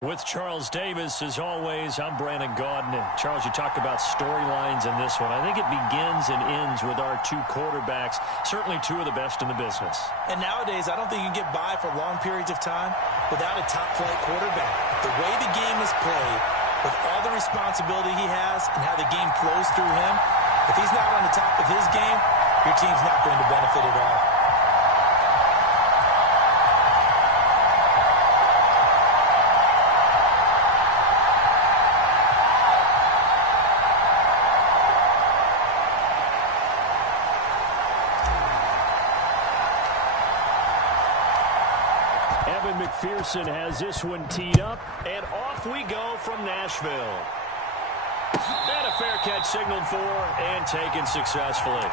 With Charles Davis, as always, I'm Brandon Gaudin. Charles, you talk about storylines in this one. I think it begins and ends with our two quarterbacks, certainly two of the best in the business. And nowadays, I don't think you can get by for long periods of time without a top-flight quarterback. The way the game is played, with all the responsibility he has and how the game flows through him, if he's not on the top of his game, your team's not going to benefit at all. McPherson has this one teed up, and off we go from Nashville. And a fair catch signaled for and taken successfully.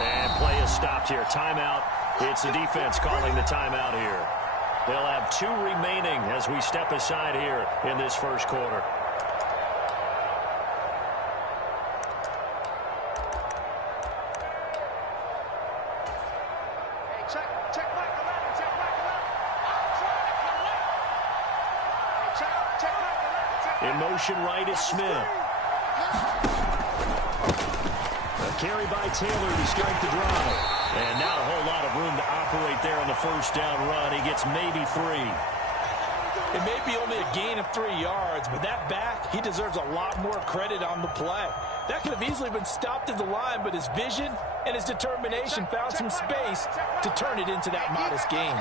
And play is stopped here. Timeout. It's the defense calling the timeout here. They'll have two remaining as we step aside here in this first quarter. In motion right is Smith. Carry by Taylor to start the drive. And not a whole lot of room to operate there on the first down run. He gets maybe 3. It may be only a gain of 3 yards, but that back, he deserves a lot more credit on the play. That could have easily been stopped at the line, but his vision and his determination found some space to turn it into that modest gain.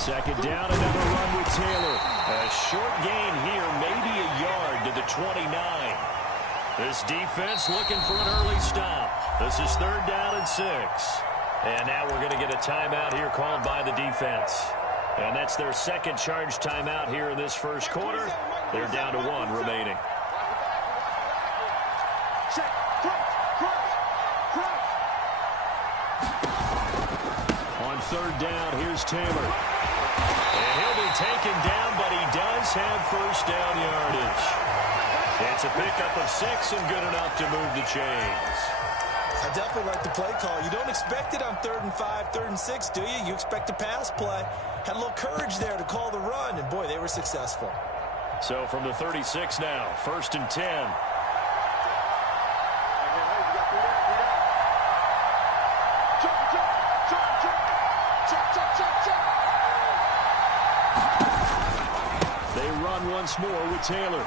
Second down, another run with Taylor. A short gain here, maybe a yard to the 29. This defense looking for an early stop. This is 3rd down and 6. And now we're going to get a timeout here called by the defense. And that's their second charge timeout here in this first quarter. They're down to 1 remaining. On 3rd down, here's Taylor. And he'll be taken down, but he does have first down yardage. It's a pickup of 6 and good enough to move the chains. I definitely like the play call. You don't expect it on 3rd and 5, 3rd and 6, do you? You expect a pass play. Had a little courage there to call the run, and boy, they were successful. So from the 36 now, 1st and 10. Once more with Taylor.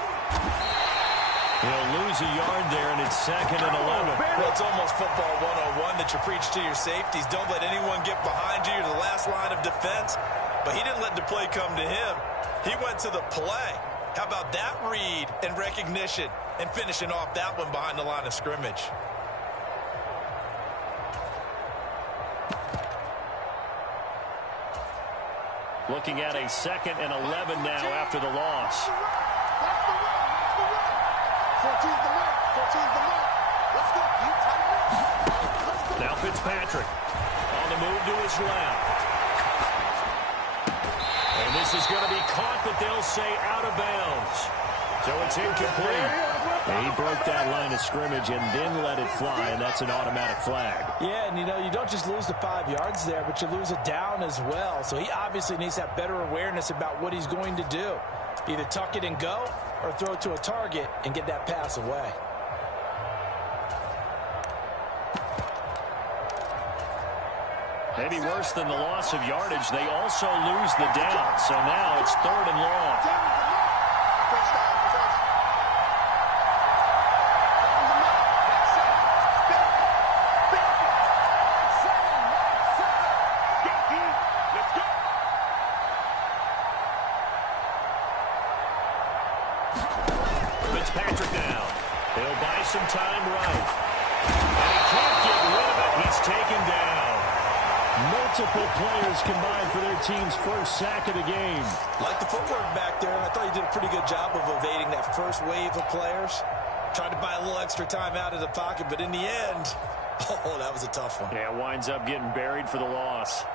He'll lose a yard there, and it's 2nd and 11. Well, it's almost football 101 that you preach to your safeties. Don't let anyone get behind you. You're the last line of defense. But he didn't let the play come to him. He went to the play. How about that read and recognition and finishing off that one behind the line of scrimmage? Looking at a 2nd and 11 now after the loss. Now Fitzpatrick on the move to his left. And this is going to be caught, but they'll say out of bounds. So it's incomplete. And he broke that line of scrimmage and then let it fly, and that's an automatic flag. Yeah, and you don't just lose the 5 yards there, but you lose it down as well. So he obviously needs to have better awareness about what he's going to do. Either tuck it and go or throw it to a target and get that pass away. Maybe worse than the loss of yardage, they also lose the down. So now it's 3rd and long. Fitzpatrick now. He'll buy some time right. And he can't get rid of it. He's taken down. Multiple players combined for their team's first sack of the game. Like the footwork back there, I thought he did a pretty good job of evading that first wave of players. Tried to buy a little extra time out of the pocket, but in the end, oh, that was a tough one. Yeah, winds up getting buried for the loss.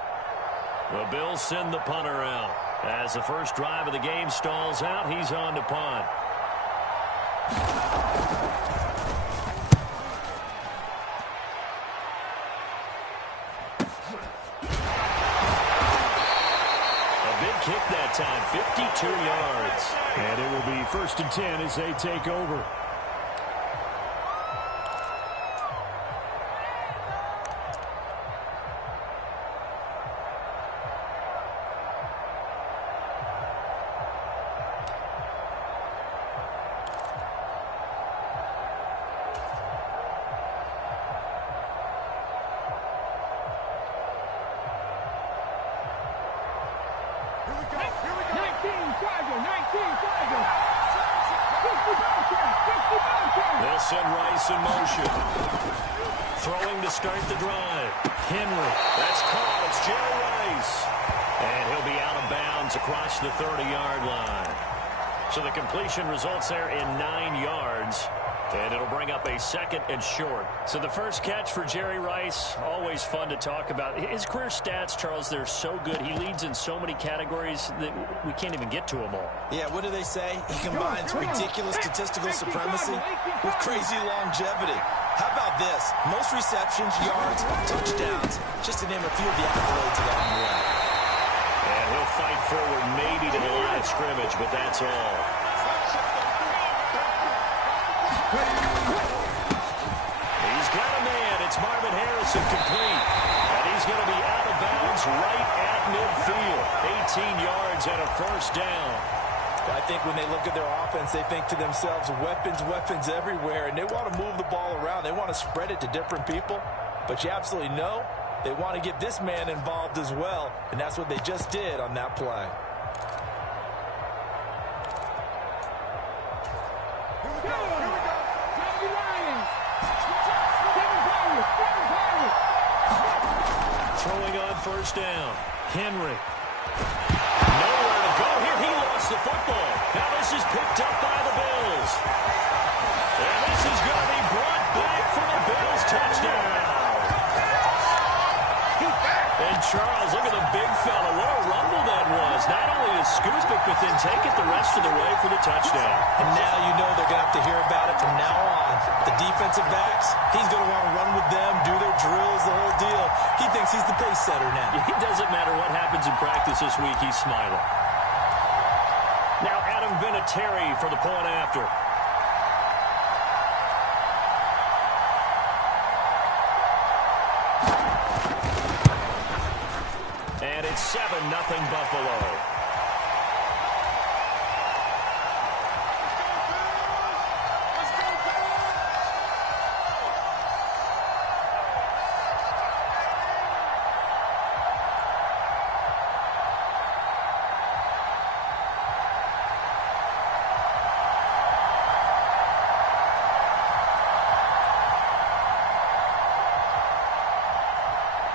The Bills send the punter out. As the first drive of the game stalls out, he's on to punt. A big kick that time, 52 yards. And it will be 1st and 10 as they take over. They'll send Rice in motion. Throwing to start the drive. Henry. That's caught. It's Jerry Rice. And he'll be out of bounds across the 30-yard line. So the completion results there in 9 yards. And it'll bring up a 2nd and short. So the first catch for Jerry Rice, always fun to talk about. His career stats, Charles, they're so good. He leads in so many categories that we can't even get to them all. Yeah, what do they say? He combines ridiculous statistical supremacy with crazy longevity. How about this? Most receptions, yards, touchdowns, just to name a few of the accolades along the way. And he'll fight forward maybe to the line of scrimmage, but that's all. He's got a man. It's Marvin Harrison complete. And he's going to be out of bounds right at midfield. 18 yards and a first down. I think when they look at their offense, they think to themselves, weapons, weapons everywhere. And they want to move the ball around. They want to spread it to different people. But you absolutely know they want to get this man involved as well. And that's what they just did on that play. Throwing on first down. Henry. Nowhere to go here. He lost the football. Now this is picked up by the Bills. And this is going to be brought back for the Bills touchdown. And Charles, look at the big fella. What a rumble that was. Not only to scoop it, but then take it the rest of the way for the touchdown. And now you know they're going to have to hear about it from now on. The defensive backs, he's going to want to run with them, do their drills, the whole deal. He thinks he's the pace setter now. It doesn't matter what happens in practice this week, he's smiling. Now Adam Vinatieri for the point after. And it's 7-0 Buffalo.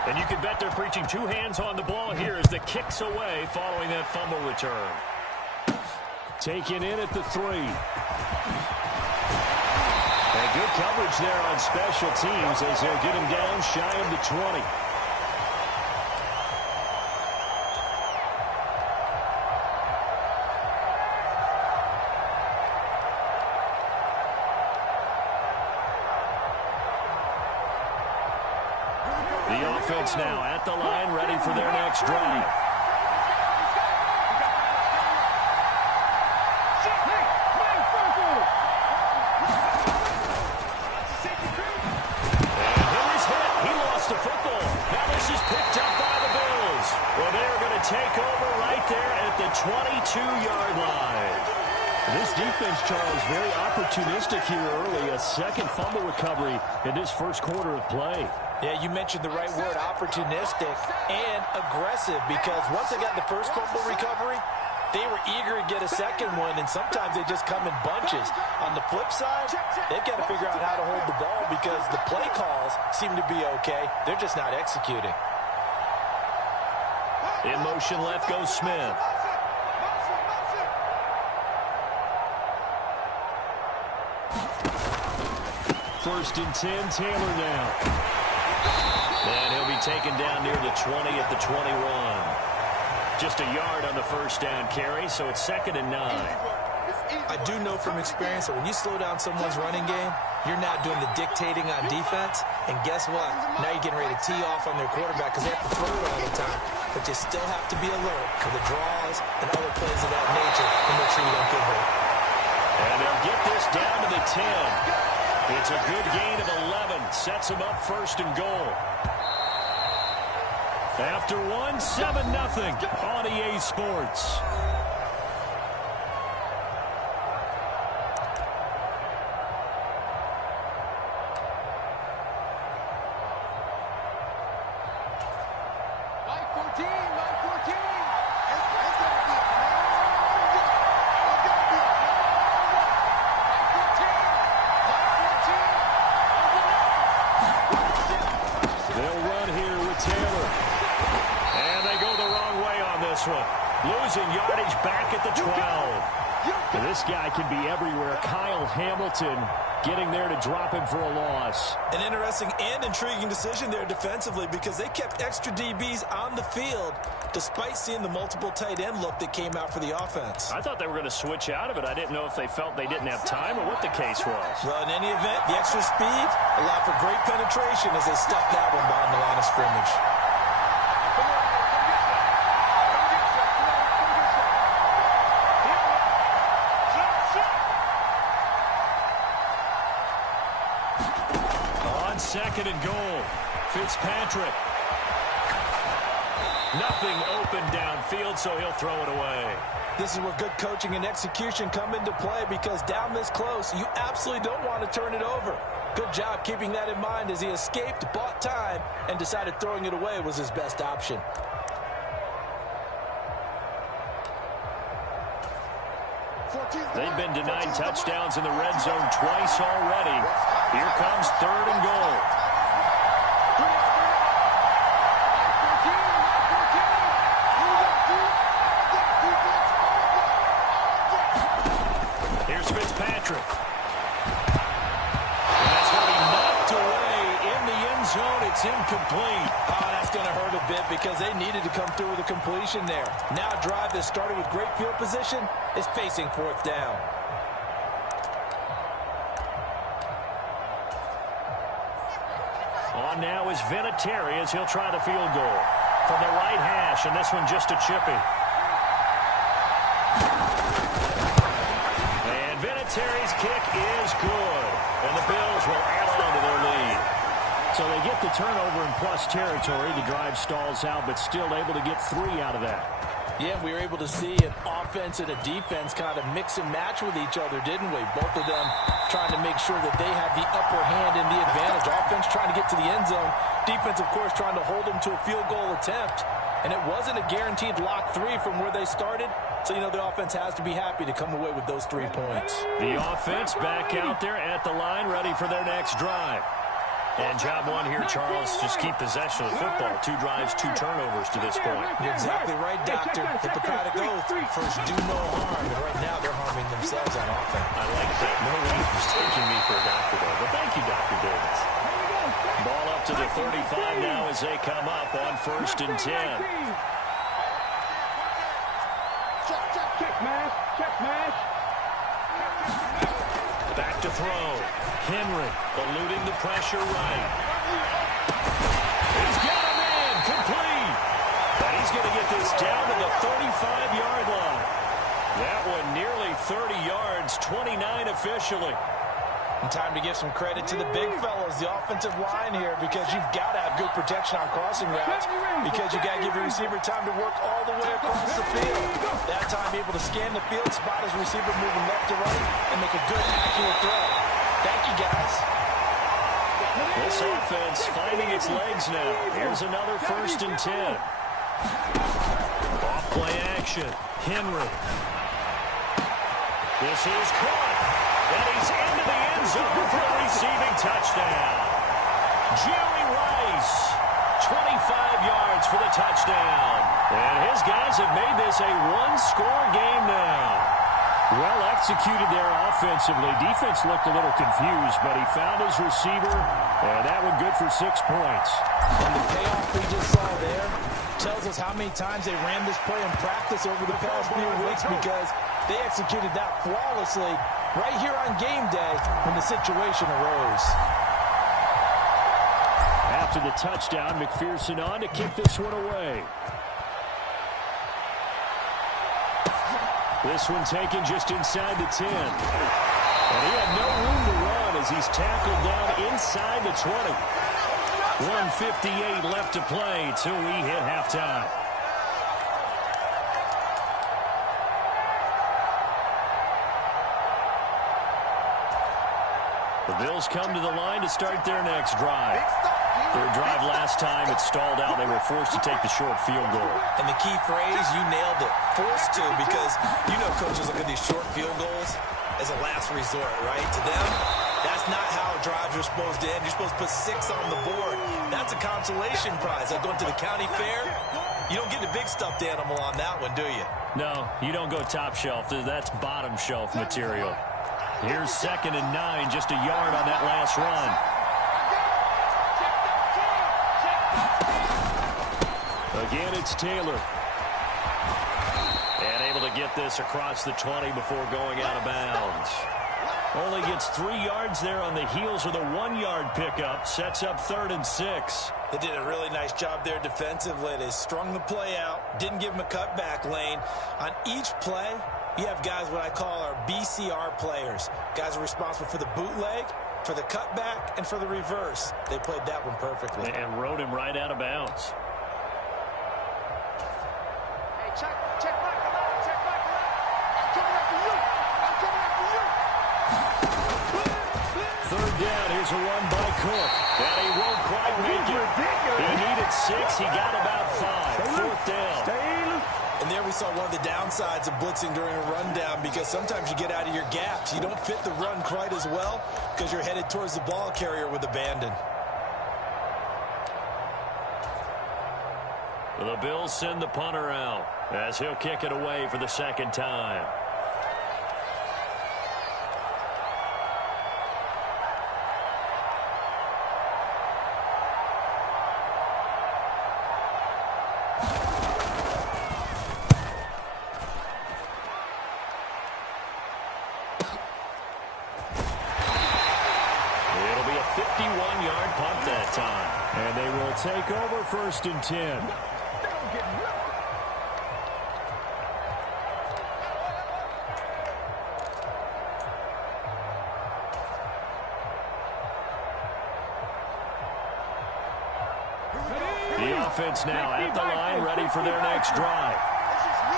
And you can bet they're preaching 2 hands on the ball here as the kick's away following that fumble return. Taken in at the 3. And good coverage there on special teams as they'll get him down shy of the 20. The offense now at the line, ready for their next drive. And Henry's hit. He lost the football. Now this is picked up by the Bills. Well, they're going to take over right there at the 22-yard line. This defense, Charles, very opportunistic here early. A second fumble recovery in this first quarter of play. Yeah, you mentioned the right word, opportunistic and aggressive, because once they got the first fumble recovery, They were eager to get a second one, and sometimes they just come in bunches. On the flip side, they've got to figure out how to hold the ball because the play calls seem to be okay. They're just not executing. In motion left goes Smith. First and 10, Taylor now. And he'll be taken down near the 20 at the 21. Just a yard on the first down carry, so it's 2nd and 9. I do know from experience that when you slow down someone's running game, you're now doing the dictating on defense. And guess what? Now you're getting ready to tee off on their quarterback because they have to throw it all the time. But you still have to be alert for the draws and other plays of that nature to make sure you don't get hurt. And they'll get this down to the 10. It's a good gain of 11. Sets them up 1st and goal. After 1, 7-0 on EA Sports. Losing yardage back at the 12. And this guy can be everywhere. Kyle Hamilton getting there to drop him for a loss. An interesting and intriguing decision there defensively because they kept extra DBs on the field despite seeing the multiple tight end look that came out for the offense. I thought they were going to switch out of it. I didn't know if they felt they didn't have time or what the case was. Well, in any event, the extra speed allowed for great penetration as they stuffed that one behind the line of scrimmage. On 2nd and goal, Fitzpatrick. Nothing open downfield, so he'll throw it away. This is where good coaching and execution come into play because down this close, you absolutely don't want to turn it over. Good job keeping that in mind as he escaped, bought time, and decided throwing it away was his best option. They've been denied touchdowns in the red zone twice already. Here comes 3rd and goal. Here's Fitzpatrick. And that's going to be knocked away in the end zone. It's incomplete. Oh, that's going to hurt a bit because they needed to come through with a completion there. Now a drive that started with great field position is facing 4th down. On now is Vinatieri as he'll try the field goal from the right hash, and this one just a chippy. And Vinatieri's kick is good, and the Bills will add on to their lead. So they get the turnover in plus territory. The drive stalls out, but still able to get 3 out of that. Yeah, we were able to see an offense and a defense kind of mix and match with each other, didn't we? Both of them trying to make sure that they had the upper hand and the advantage. Offense trying to get to the end zone. Defense, of course, trying to hold them to a field goal attempt. And it wasn't a guaranteed lock 3 from where they started. So, you know, the offense has to be happy to come away with those 3 points. The offense back out there at the line, ready for their next drive. And job one here, Charles, just keep possession of the football. 2 drives, 2 turnovers to this point. You're exactly right, Doctor. Hippocratic oath. First, do no harm. And right now, they're harming themselves on offense. I like that. No one's mistaking me for a doctor, though. But thank you, Dr. Davis. Ball up to the 35 now as they come up on 1st and 10. Check match. Check match. Back to throw. Henry eluding the pressure right. He's got him in. Complete. And he's going to get this down to the 35-yard line. That one nearly 30 yards, 29 officially. And time to give some credit to the big fellas, the offensive line here, because you've got to have good protection on crossing routes because you got to give your receiver time to work all the way across the field. That time able to scan the field, spot his receiver moving left to right, and make a good, accurate throw. Thank you, guys. This offense finding its legs now. Here's another 1st and 10. Off play action. Henry. This is caught. And he's into the end zone for a receiving touchdown. Jerry Rice, 25 yards for the touchdown. And his guys have made this a one-score game now. Well executed there offensively. Defense looked a little confused, but he found his receiver, and that one good for 6 points. And the payoff we just saw there tells us how many times they ran this play in practice over the past few weeks, because they executed that flawlessly right here on game day when the situation arose. After the touchdown, McPherson on to kick this one away. This one taken just inside the 10. And he had no room to run as he's tackled down inside the 20. 1:58 left to play till we hit halftime. The Bills come to the line to start their next drive. Their drive last time, it stalled out. They were forced to take the short field goal. And the key phrase, you nailed it, forced to, because you know coaches look at these short field goals as a last resort, right? To them, that's not how drives are supposed to end. You're supposed to put 6 on the board. That's a consolation prize. Like going to the county fair, you don't get the big stuffed animal on that one, do you? No, you don't go top shelf. That's bottom shelf material. Here's 2nd and 9, just a yard on that last run. Again, it's Taylor. And able to get this across the 20 before going out of bounds. Only gets 3 yards there on the heels of the 1-yard pickup. Sets up 3rd and 6. They did a really nice job there defensively. They strung the play out, didn't give him a cutback lane. On each play, you have guys what I call our BCR players. Guys are responsible for the bootleg, for the cutback, and for the reverse. They played that one perfectly. And rode him right out of bounds. Check back a lot. I'm coming after you. Third down, here's a run by Cook. And he won't quite make it. He needed 6, he got about 5. 4th down. And there we saw one of the downsides of blitzing during a rundown, because sometimes you get out of your gaps. You don't fit the run quite as well because you're headed towards the ball carrier with abandon. The Bills send the punter out as he'll kick it away for the 2nd time. It'll be a 51-yard punt that time. And they will take over 1st and 10. The offense now at the line, ready for their next drive.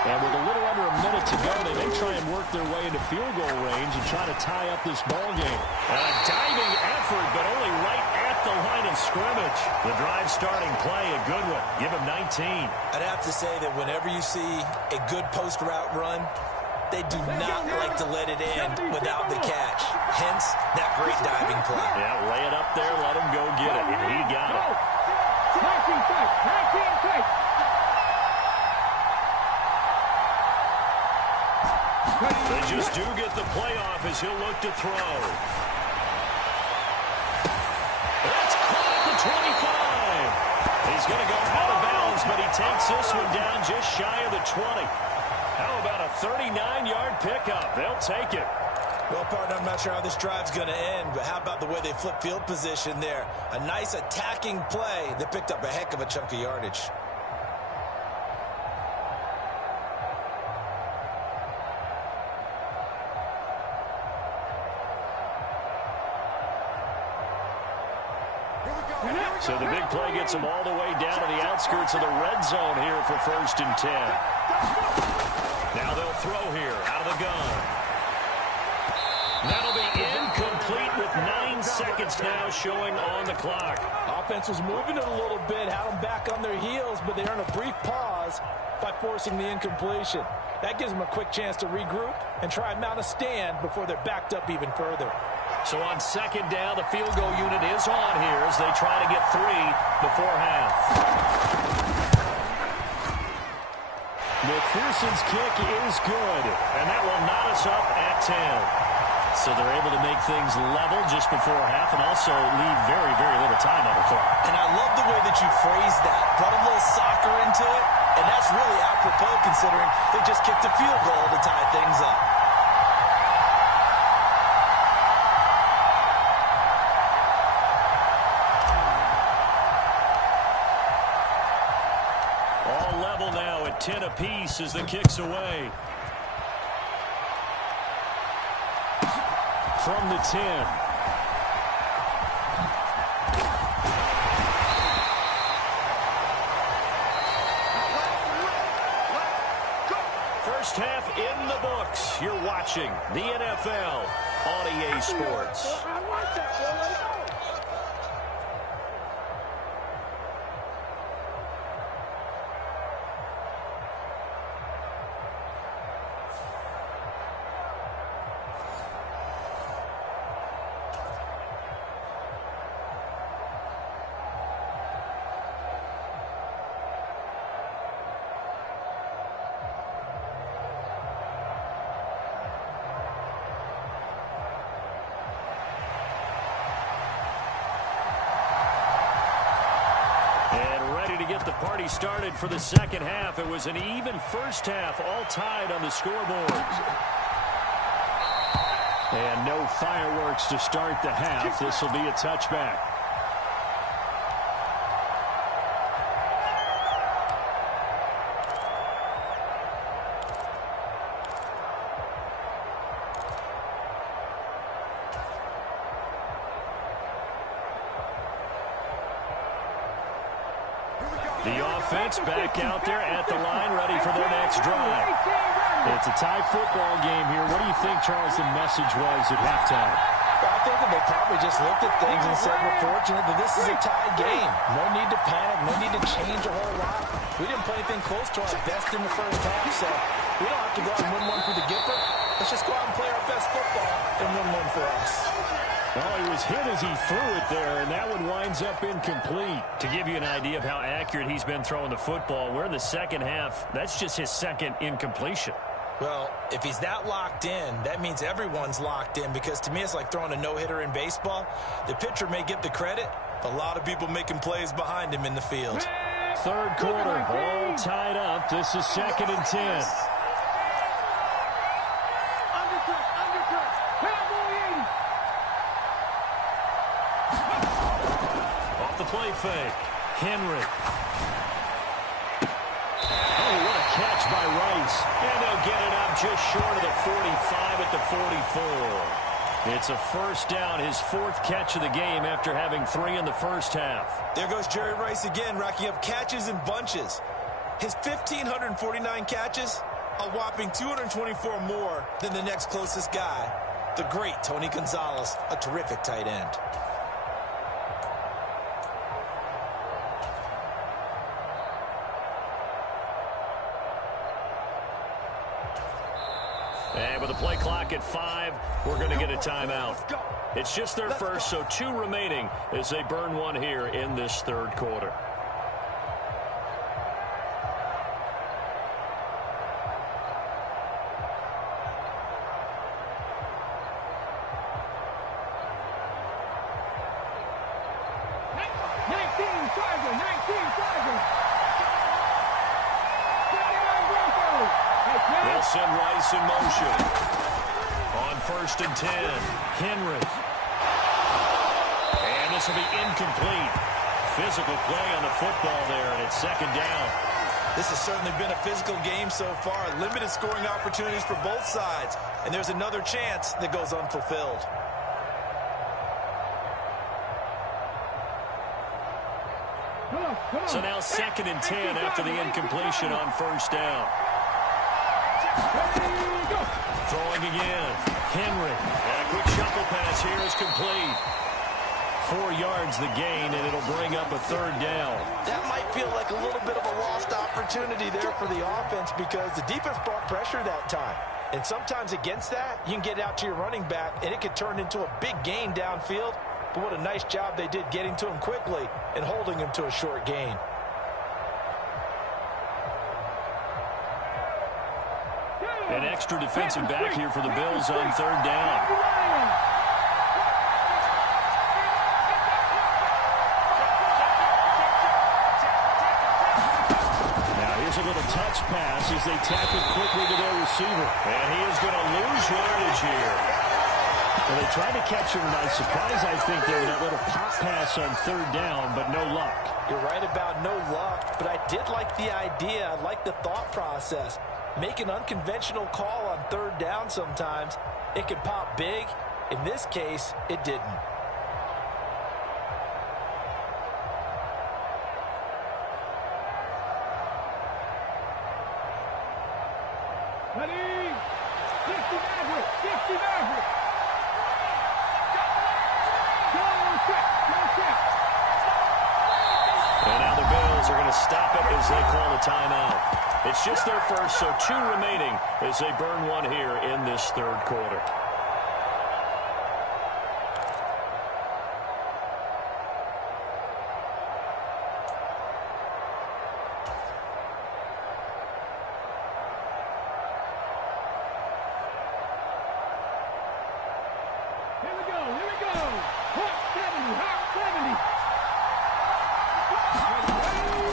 And with a little under a minute to go, they may try and work their way into field goal range and try to tie up this ball game. A diving effort, but only right at the line of scrimmage. The drive starting play, a good one. Give him 19. I'd have to say that whenever you see a good post route run, they do not like to let it end without the catch. Hence, that great diving play. Yeah, lay it up there, let him go get it. And he got it. They just do get the playoff as he'll look to throw. That's caught at the 25. He's going to go out of bounds, but he takes this one down just shy of the 20. How about a 39-yard pickup? They'll take it. Well, partner, I'm not sure how this drive's going to end, but how about the way they flip field position there? A nice attacking play that picked up a heck of a chunk of yardage. So the big play gets them all the way down to the outskirts of the red zone here for 1st and 10. Now they'll throw here out of the gun. That'll be incomplete with 9 seconds now showing on the clock. offense was moving it a little bit, had them back on their heels, but they earned a brief pause by forcing the incompletion. That gives them a quick chance to regroup and try and mount a stand before they're backed up even further. So on second down, the field goal unit is on here as they try to get 3 before half. McPherson's kick is good, and that will knot us up at 10. So they're able to make things level just before half and also leave very, very little time on the clock. And I love the way that you phrased that. Brought a little soccer into it, and that's really apropos considering they just kicked a field goal to tie things up. All level now at 10 apiece as the kick's away. From the 10. First half in the books. You're watching the NFL on EA Sports. Get the party started for the second half. It was an even first half, all tied on the scoreboard. And no fireworks to start the half. This will be a touchback. The offense back out there at the line, ready for their next drive. It's a tie football game here. What do you think, Charles, the message was at halftime? Well, I think that they probably just looked at things and said, we're fortunate that this is a tie game. No need to panic, no need to change a whole lot. We didn't play anything close to our best in the first half, so we don't have to go out and win one for the Gipper. Let's just go out and play our best football and win one for us. Well, he was hit as he threw it there, and that one winds up incomplete. To give you an idea of how accurate he's been throwing the football, we're in the second half. That's just his second incompletion. Well, if he's that locked in, that means everyone's locked in, because to me it's like throwing a no-hitter in baseball. The pitcher may get the credit, but a lot of people making plays behind him in the field. Third quarter, all tied up. This is second and 10. Play fake. Henry. Oh, what a catch by Rice. And they'll get it up just short of the 45 at the 44. It's a first down, his fourth catch of the game after having 3 in the first half. There goes Jerry Rice again, racking up catches in bunches. His 1,549 catches, a whopping 224 more than the next closest guy, the great Tony Gonzalez, a terrific tight end. And with the play clock at 5, we're going to get a timeout. It's just their first, so 2 remaining as they burn one here in this third quarter. They'll send Rice in motion. On first and 10, Henry. And this will be incomplete. Physical play on the football there, and it's second down. This has certainly been a physical game so far. Limited scoring opportunities for both sides. And there's another chance that goes unfulfilled. So now second and 10 after the incompletion on first down. Throwing again. Henry. And a quick shuffle pass here is complete. 4 yards the gain, and it'll bring up a third down. That might feel like a little bit of a lost opportunity there for the offense because the defense brought pressure that time. And sometimes against that, you can get out to your running back, and it could turn into a big gain downfield. But what a nice job they did getting to him quickly and holding him to a short gain. An extra defensive back here for the Bills on third down. Now here's a little touch pass as they tap it quickly to their receiver. And he is going to lose yardage here. Well, they tried to catch him by surprise, I think, there with that little pop pass on third down, but no luck. You're right about no luck, but I did like the idea. I like the thought process. Make an unconventional call on third down sometimes. It can pop big. In this case, it didn't. Ready? 50 Maverick! 50 Maverick! And now the Bills are going to stop it as they call a timeout. It's just their first, so 2 remaining as they burn one here in this third quarter. Here we go, here we go! Hot 70, hot 70!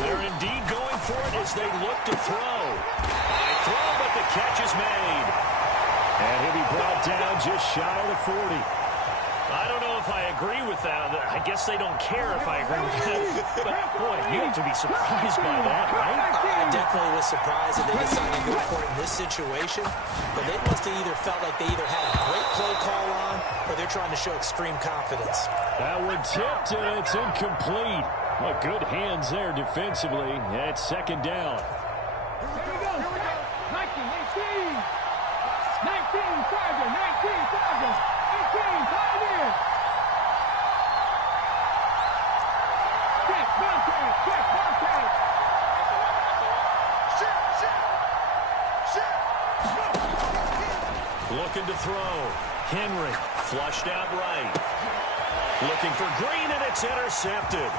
They're indeed going for it as they look to throw. High throw, but the catch is made. And he'll be brought down just shy of the 40. I don't know if I agree with that. I guess they don't care if I agree with that. But, boy, you have to be surprised by that, right? I definitely was surprised that they decided to go for it in this situation. But they must have either felt like they either had a great play call on or they're trying to show extreme confidence. That one tipped, and it's incomplete. Well, good hands there defensively. It's second down. Here we go, 19, 19! 19, Tiger, 19, Tiger! 18, Tiger! Check, contact, check, contact! Looking to throw. Henry flushed out right. Looking for Green, and it's intercepted.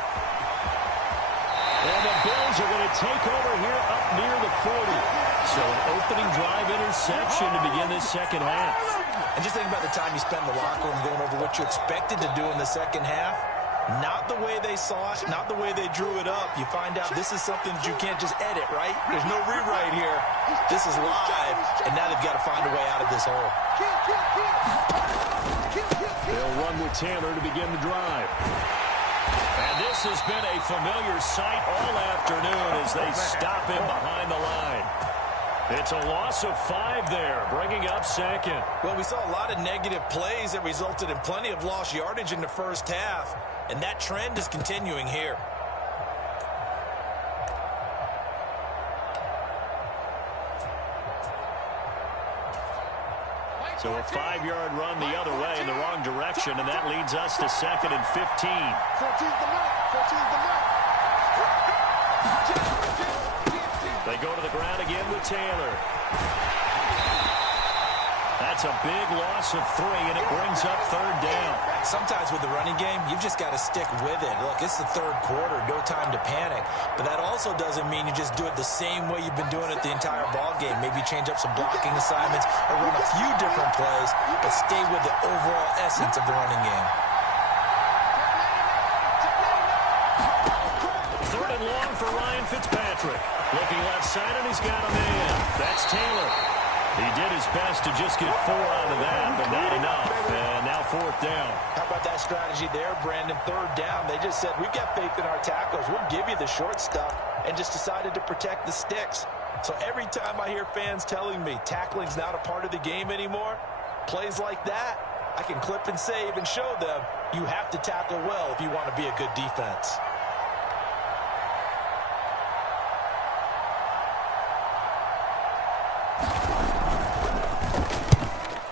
And the Bills are going to take over here up near the 40. So an opening drive interception to begin this second half. And just think about the time you spent in the locker room going over what you expected to do in the second half. Not the way they saw it, not the way they drew it up. You find out this is something that you can't just edit, right? There's no rewrite here. This is live, and now they've got to find a way out of this hole. They'll run with Taylor to begin the drive. And this has been a familiar sight all afternoon as they stop him behind the line. It's a loss of 5 there, bringing up second. Well, we saw a lot of negative plays that resulted in plenty of lost yardage in the first half, and that trend is continuing here. So a 5-yard run the other way in the wrong direction, and that leads us to second and 15. 14's the mark, 14's the mark. They go to the ground again with Taylor. That's a big loss of 3, and it brings up third down. Sometimes with the running game, you've just got to stick with it. Look, it's the third quarter, no time to panic. But that also doesn't mean you just do it the same way you've been doing it the entire ball game. Maybe change up some blocking assignments or run a few different plays, but stay with the overall essence of the running game. Third and long for Ryan Fitzpatrick. Looking left side, and he's got a man. That's Taylor. He did his best to just get 4 out of that, but not enough. And now fourth down. How about that strategy there, Brandon? Third down. They just said, we've got faith in our tackles. We'll give you the short stuff, and just decided to protect the sticks. So every time I hear fans telling me tackling's not a part of the game anymore, plays like that, I can clip and save and show them you have to tackle well if you want to be a good defense.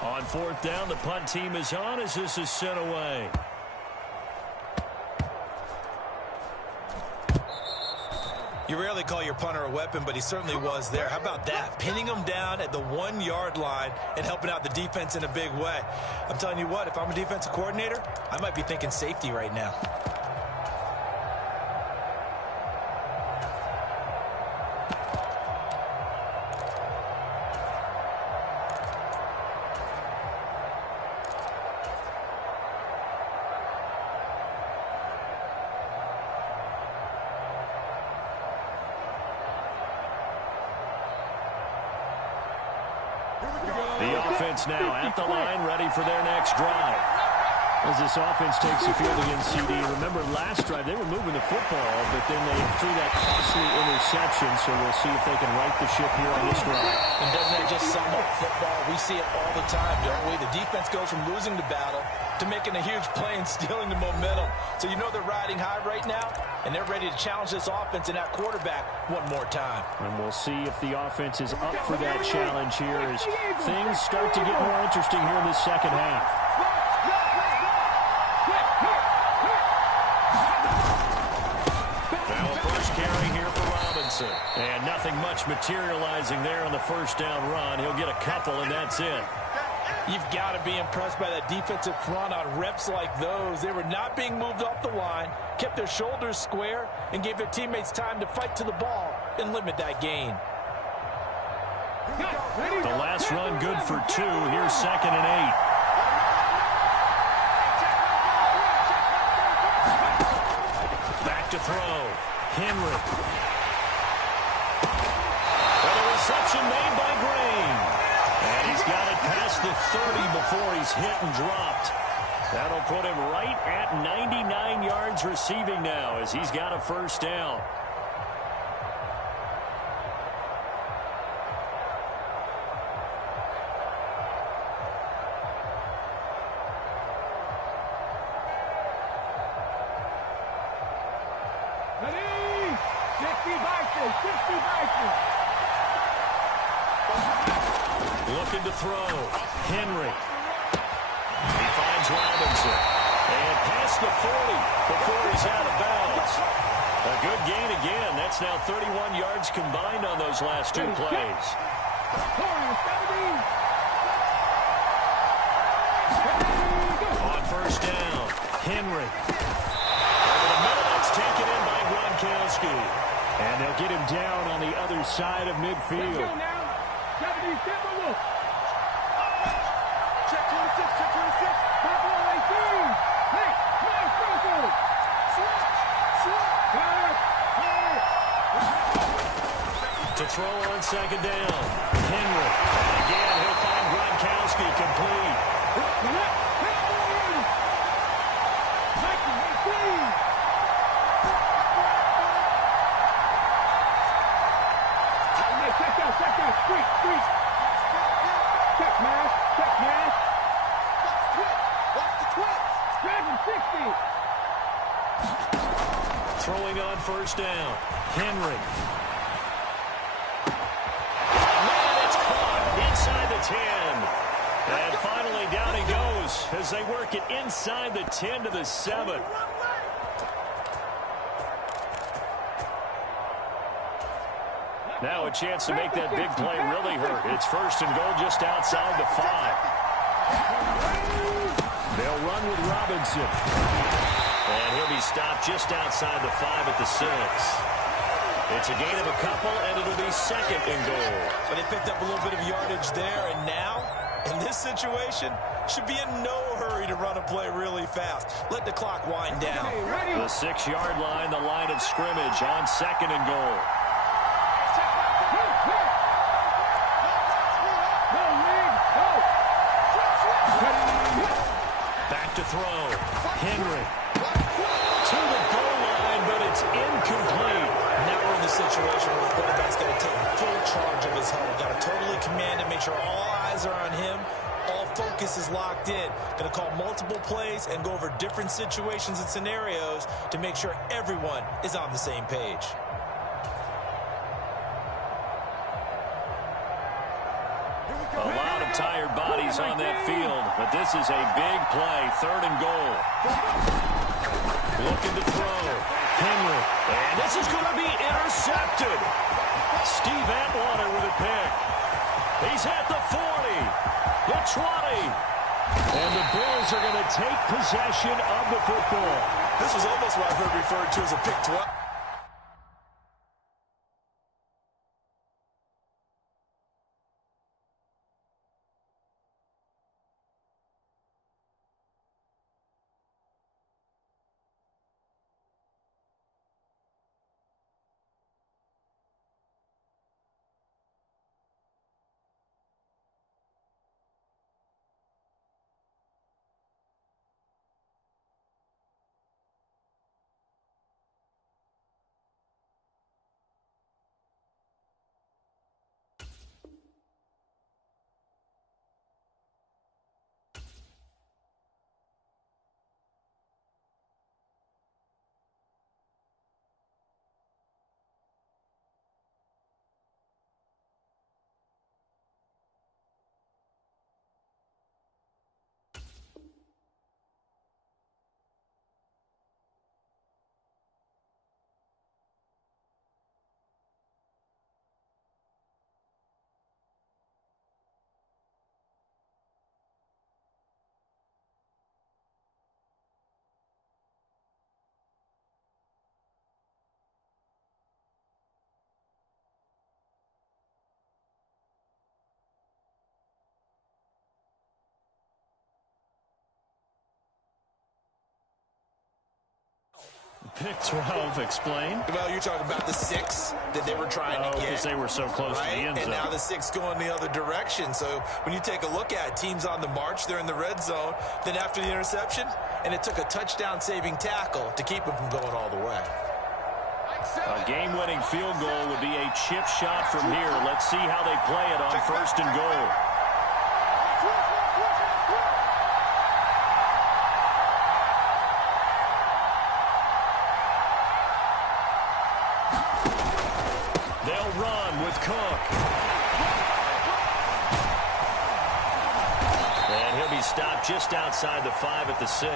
On fourth down, the punt team is on as this is sent away. You rarely call your punter a weapon, but he certainly was there. How about that? Pinning him down at the 1-yard line and helping out the defense in a big way. I'm telling you what, if I'm a defensive coordinator, I might be thinking safety right now. The offense now at the line, ready for their next drive. As this offense takes the field against CD, remember last drive they were moving the football, but then they threw that costly interception, so we'll see if they can right the ship here on this drive. And doesn't that just sum up football? We see it all the time, don't we? The defense goes from losing the battle to making a huge play and stealing the momentum. So you know they're riding high right now, and they're ready to challenge this offense and that quarterback one more time. And we'll see if the offense is up for that challenge here as things start to get more interesting here in the second half. Now a first carry here for Robinson. And nothing much materializing there on the first down run. He'll get a couple, and that's it. You've got to be impressed by that defensive front on reps like those. They were not being moved off the line, kept their shoulders square, and gave their teammates time to fight to the ball and limit that gain. The last run good for 2. Here's 2nd and 8. Back to throw. Henry. And a reception made by Green. And he's got it past the 30 before he's hit and dropped. That'll put him right at 99 yards receiving now as he's got a first down. Looking to throw. Henry. He finds Robinson. And past the 40 before he's out of bounds. A good gain again. That's now 31 yards combined on those last 2 plays. On first down, Henry. Over the middle, that's taken in by Gronkowski. And they'll get him down on the other side of midfield. Check 26, check 26. Purple 18. Hey, nice Purple. To throw on 2nd down, Henry. And again, he'll find Gronkowski complete. Check that, street. Check, man. Watch the twist. Dragon 60. Throwing on first down, Henry. Man, it's caught inside the 10. And finally down he goes as they work it inside the 10 to the 7. Now a chance to make that big play really hurt. It's 1st and goal just outside the 5. They'll run with Robinson. And he'll be stopped just outside the 5 at the 6. It's a gain of a couple, and it'll be 2nd and goal. But they picked up a little bit of yardage there, and now, in this situation, should be in no hurry to run a play really fast. Let the clock wind down. The 6-yard line, the line of scrimmage on 2nd and goal. Back to throw. Henry. To the goal line, but it's incomplete. Now we're in the situation where the quarterback's got to take full charge of his huddle. Got to totally command it, make sure all eyes are on him. All focus is locked in. Going to call multiple plays and go over different situations and scenarios to make sure everyone is on the same page. A lot of tired bodies on that field, but this is a big play, 3rd and goal. Looking to throw. Henry. And this is going to be intercepted. Steve Atwater with a pick. He's at the 40, the 20. And the Bills are going to take possession of the football. This was almost what I've heard referred to as a pick 12. Pick 12, explain. Well, you're talking about the 6 that they were trying to get. Because they were so close to the end zone. And now the 6 going the other direction. So when you take a look at it, teams on the march, they're in the red zone. Then after the interception, and it took a touchdown-saving tackle to keep them from going all the way. A game-winning field goal would be a chip shot from here. Let's see how they play it on 1st and goal. They'll run with Cook. And he'll be stopped just outside the 5 at the 6.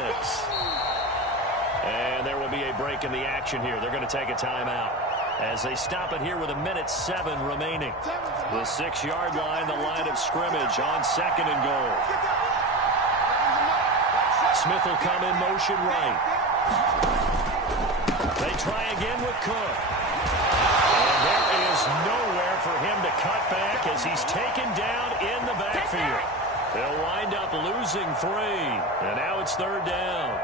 And there will be a break in the action here. They're going to take a timeout as they stop it here with 1:07 remaining. The 6-yard line, the line of scrimmage on 2nd and goal. Smith will come in motion right. They try again with Cook. And there is nowhere for him to cut back as he's taken down in the backfield. They'll wind up losing 3. And now it's 3rd down.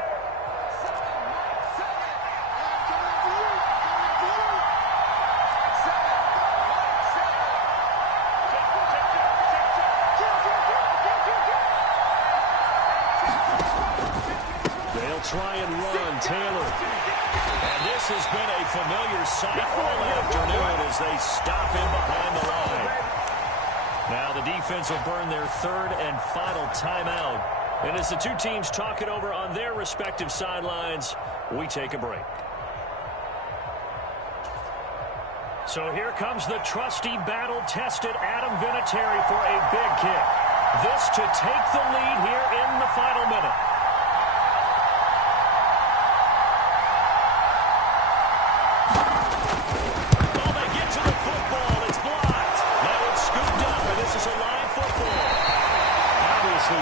Try and run, Taylor. And this has been a familiar sight all afternoon as they stop him behind the line. Now the defense will burn their 3rd and final timeout. And as the two teams talk it over on their respective sidelines, we take a break. So here comes the trusty, battle-tested Adam Vinatieri for a big kick. This to take the lead here in the final minute.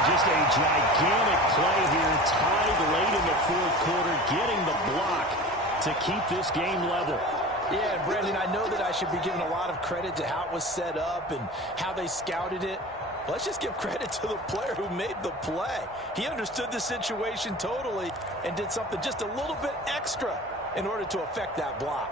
Just a gigantic play here, tied late in the 4th quarter, getting the block to keep this game level. Yeah, and Brandon, I know that I should be giving a lot of credit to how it was set up and how they scouted it. Let's just give credit to the player who made the play. He understood the situation totally and did something just a little bit extra in order to affect that block.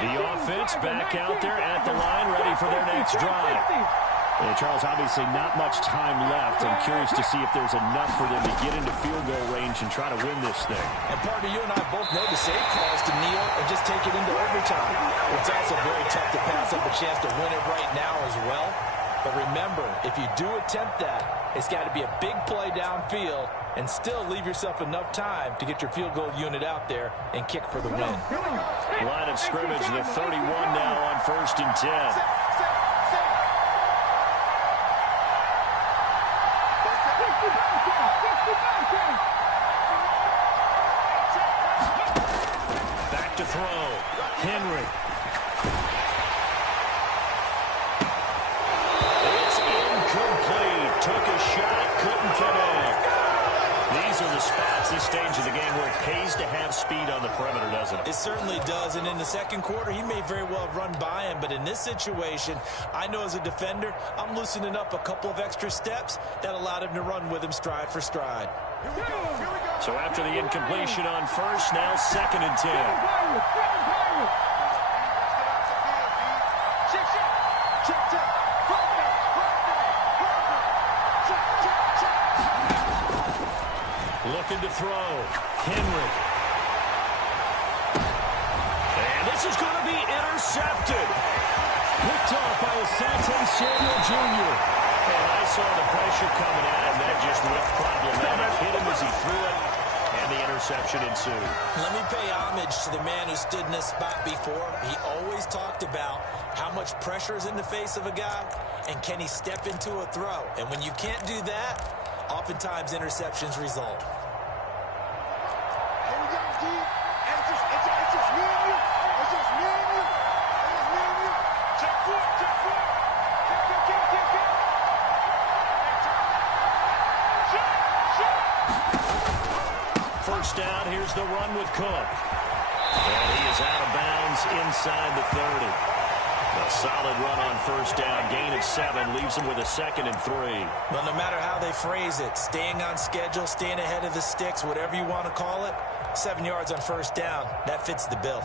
The offense back out there at the line, ready for their next drive. And Charles, obviously not much time left. I'm curious to see if there's enough for them to get into field goal range and try to win this thing. And partner, you and I both know the safe call is to kneel and just take it into overtime. It's also very tough to pass up a chance to win it right now as well. But remember, if you do attempt that, it's got to be a big play downfield and still leave yourself enough time to get your field goal unit out there and kick for the win. Line of scrimmage, the 31 now on 1st and 10. to throw. Henry. It's incomplete. Took a shot, couldn't connect. These are the spots, this stage of the game, where it pays to have speed on the perimeter, doesn't it? It certainly does, and in the second quarter, he may very well have run by him, but in this situation, I know as a defender, I'm loosening up a couple of extra steps that allowed him to run with him stride for stride. Here we go. So after the incompletion on first, now 2nd and 10. Looking to throw. Henry. And this is going to be intercepted. Picked off by Asante Samuel Jr. And I saw the pressure coming at him. That just looked problematic. Hit him as he threw it, and the interception ensued. Let me pay homage to the man who stood in this spot before. He always talked about how much pressure is in the face of a guy, and can he step into a throw. And when you can't do that, oftentimes interceptions result. Here we go, D. And it's just me and you. It's just me and you. It's just me and you. Check foot. Check. First down, here's the run with Cook. And he is out of bounds inside the 30. A solid run on first down. Gain of 7 leaves him with a 2nd and 3. Well, no matter how they phrase it, staying on schedule, staying ahead of the sticks, whatever you want to call it, 7 yards on first down, that fits the bill.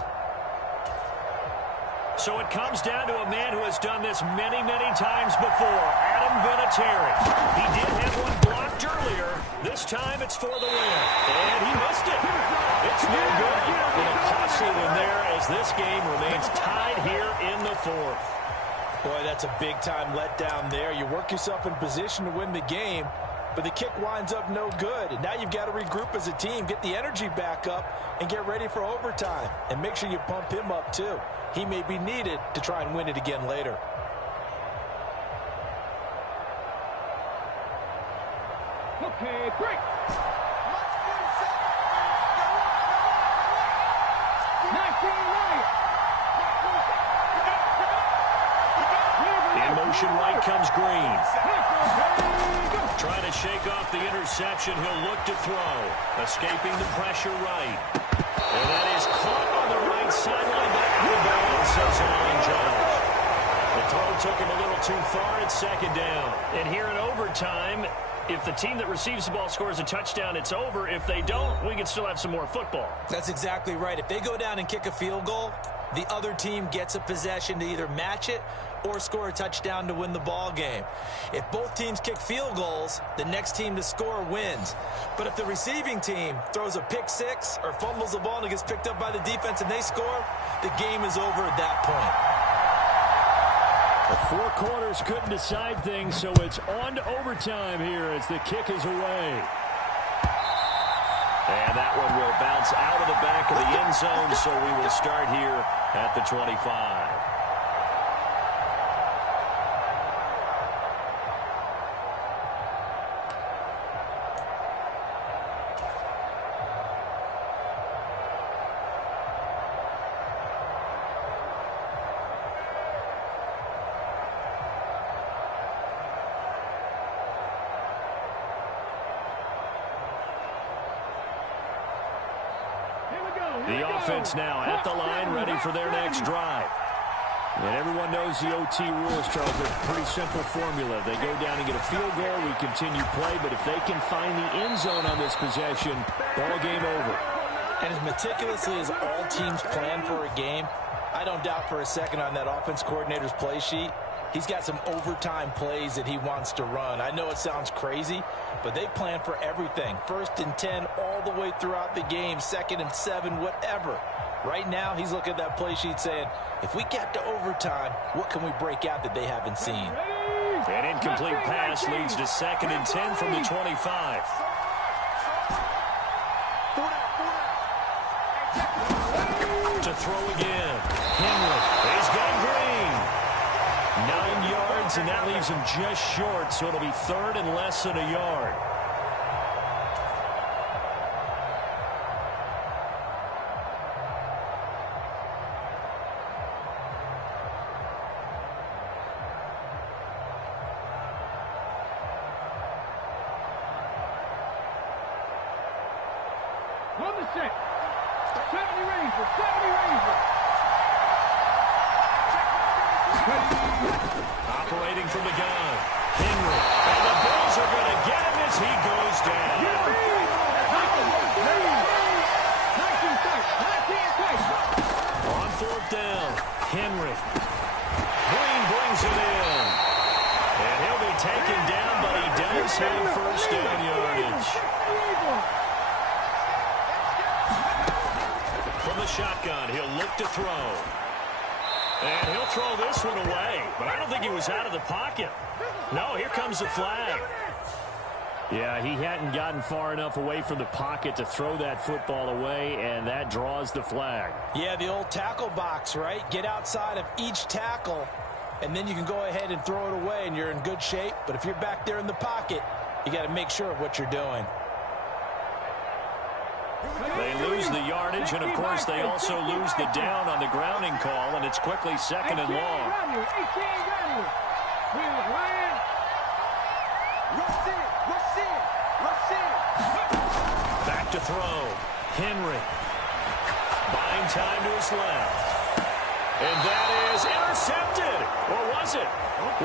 So it comes down to a man who has done this many, many times before, Adam Vinatieri. He did have one blocked earlier. This time it's for the win. And he missed it. It's no good. And a costly one there as this game remains tied here in the 4th. Boy, that's a big-time letdown there. You work yourself in position to win the game, but the kick winds up no good. And now you've got to regroup as a team, get the energy back up, and get ready for overtime. And make sure you pump him up, too. He may be needed to try and win it again later. Okay, break. In motion right comes Green. Trying to shake off the interception. He'll look to throw. Escaping the pressure right. And that is caught on the right sideline. But out of bounds, says Aaron Jones. The throw took him a little too far. It's 2nd down. And here in overtime, if the team that receives the ball scores a touchdown, it's over. If they don't, we can still have some more football. That's exactly right. If they go down and kick a field goal, the other team gets a possession to either match it or score a touchdown to win the ball game. If both teams kick field goals, the next team to score wins. But if the receiving team throws a pick six or fumbles the ball and it gets picked up by the defense and they score, the game is over at that point. The 4 quarters couldn't decide things, so it's on to overtime here as the kick is away. And that one will bounce out of the back of the end zone, so we will start here at the 25. The offense now at the line, ready for their next drive. And everyone knows the OT rules, Charles. They're a pretty simple formula. They go down and get a field goal, we continue play, but if they can find the end zone on this possession, ball game over. And as meticulously as all teams plan for a game, I don't doubt for a second on that offense coordinator's play sheet, he's got some overtime plays that he wants to run. I know it sounds crazy, but they plan for everything. 1st and 10 all the way throughout the game, 2nd and 7, whatever. Right now, he's looking at that play sheet saying, if we get to overtime, what can we break out that they haven't seen? An incomplete pass leads to 2nd and 10 from the 25. To throw again. Henry. He's got Green. 9 yards, and that leaves him just short, so it'll be 3rd and less than a yard. set. 70 Razor. 70 Razor. Operating from the gun. Henry. And the Bills are going to get him as he goes down. On fourth down, Henry. Green brings it in. And he'll be taken down, but he does have first down yardage. From the shotgun, he'll look to throw. And he'll throw this one away. But I don't think he was out of the pocket. No, here comes the flag. Yeah, he hadn't gotten far enough away from the pocket to throw that football away, and that draws the flag. Yeah, the old tackle box, right? Get outside of each tackle, and then you can go ahead and throw it away, and you're in good shape. But if you're back there in the pocket, you got to make sure of what you're doing. They lose the yardage, and, of course, they also lose the down on the grounding call, and it's quickly second and long. Back to throw. Henry. Buying time to his left. And that is intercepted. Or was it?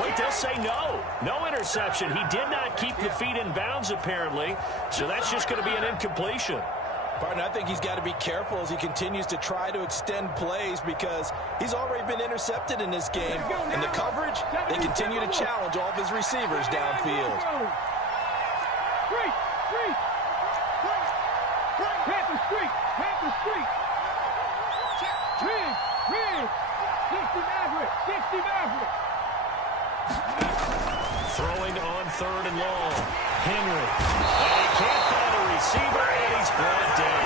Wait, they'll say no. No interception. He did not keep the feet in bounds, apparently, so that's just going to be an incompletion. Partner, I think he's got to be careful as he continues to try to extend plays because he's already been intercepted in this game. And the coverage, they continue to challenge all of his receivers downfield. Panther Street. Rig. 60 Maverick. Throwing on third and long. Henry. And he can't find a receiver, and he's brought down.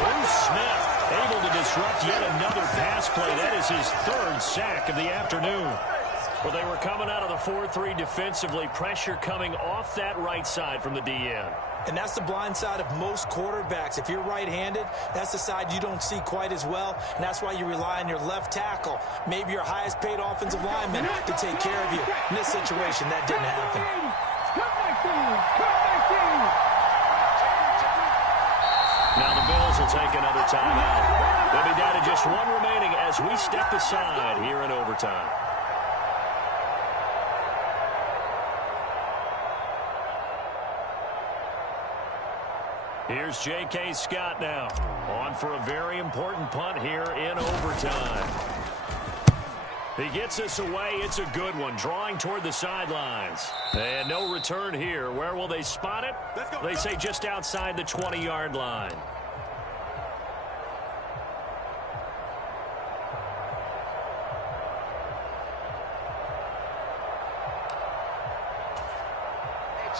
Bruce Smith able to disrupt yet another pass play. That is his third sack of the afternoon. Well, they were coming out of the 4-3 defensively. Pressure coming off that right side from the DN. And that's the blind side of most quarterbacks. If you're right-handed, that's the side you don't see quite as well, and that's why you rely on your left tackle, maybe your highest-paid offensive lineman, to take care of you. In this situation, that didn't happen. Now the Bills will take another timeout. They'll be down to just one remaining as we step aside here in overtime. Here's J.K. Scott now, on for a very important punt here in overtime. He gets us away. It's a good one, drawing toward the sidelines. And no return here. Where will they spot it? They say just outside the 20-yard line.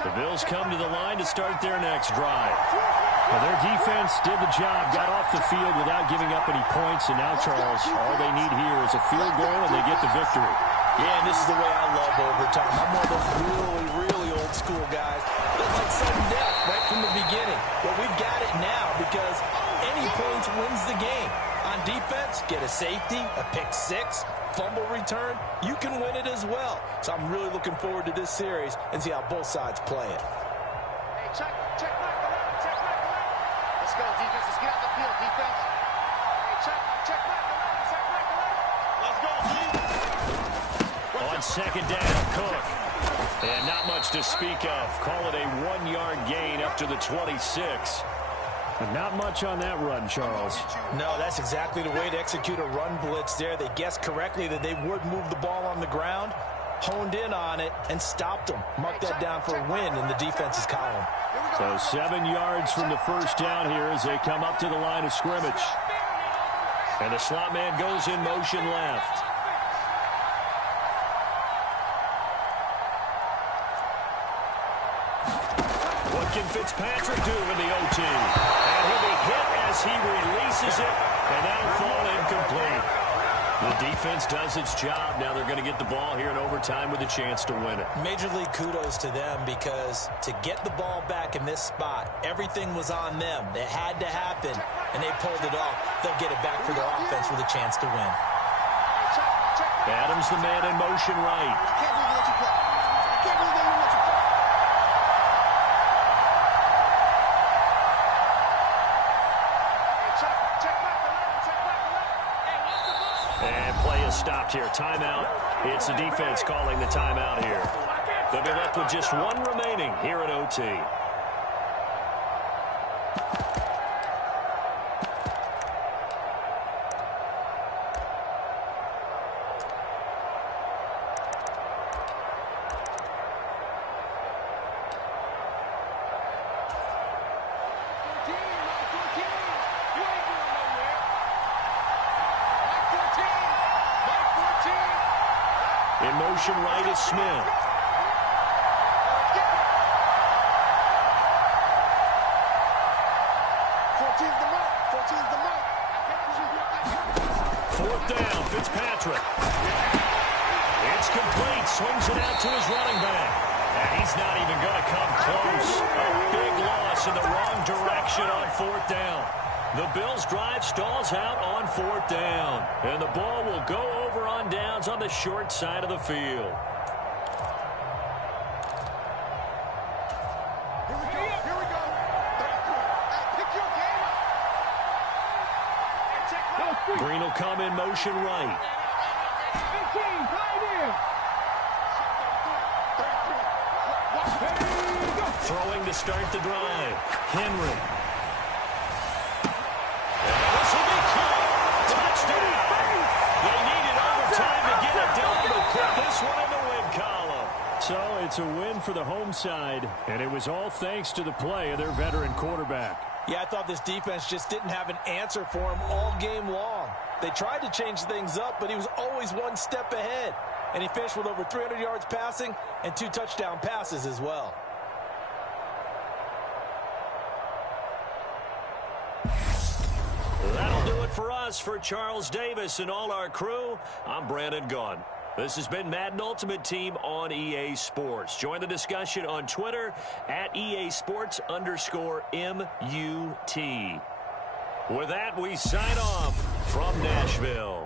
The Bills come to the line to start their next drive. Well, their defense did the job, got off the field without giving up any points, and now, Charles, all they need here is a field goal, and they get the victory. Yeah, and this is the way I love overtime. I'm one of those really old school guys that like sudden death right from the beginning. Well, we've got it now because any points wins the game. On defense, get a safety, a pick six, fumble return, you can win it as well. So I'm really looking forward to this series and see how both sides play it. Hey, check back the line. Let's go, defense. Let's get out the field, defense. Hey, check back the line. Let's go, defense. On second down, Cook. And not much to speak of. Call it a 1-yard gain up to the 26. But not much on that run, Charles. No, that's exactly the way to execute a run blitz there. They guessed correctly that they would move the ball on the ground, honed in on it, and stopped them. Mark that down for a win in the defense's column. So 7 yards from the first down here as they come up to the line of scrimmage. And the slot man goes in motion left. What can Fitzpatrick do in the OT? And he'll be hit as he releases it, and that'll fall incomplete. The defense does its job. Now they're going to get the ball here in overtime with a chance to win it. Major league kudos to them because to get the ball back in this spot, everything was on them. It had to happen, and they pulled it off. They'll get it back for their offense with a chance to win. Adams, the man in motion right. I can't believe they let you play. I can't believe they let you play. Play is stopped here. Timeout. It's the defense calling the timeout here. They'll be left with just one remaining here at OT. In motion right is Smith. 14's the mark. 14's the mark. Fourth down, Fitzpatrick. It's complete. Swings it out to his running back. And he's not even going to come close. A big loss in the wrong direction on fourth down. The Bills' drive stalls out on fourth down. And the ball will go over on downs on the short side of the field. Here we go. Here we go. Pick your game up. Green will come in motion right. 15, tight end. Throwing to start the drive. Henry. This will be caught. Touchdown. They needed overtime to get it done, but put this one in the win column. So it's a win for the home side, and it was all thanks to the play of their veteran quarterback. Yeah, I thought this defense just didn't have an answer for him all game long. They tried to change things up, but he was always one step ahead. And he finished with over 300 yards passing and 2 touchdown passes as well. That'll do it for us. For Charles Davis and all our crew, I'm Brandon Gaughan. This has been Madden Ultimate Team on EA Sports. Join the discussion on Twitter at EA Sports_MUT. With that, we sign off from Nashville.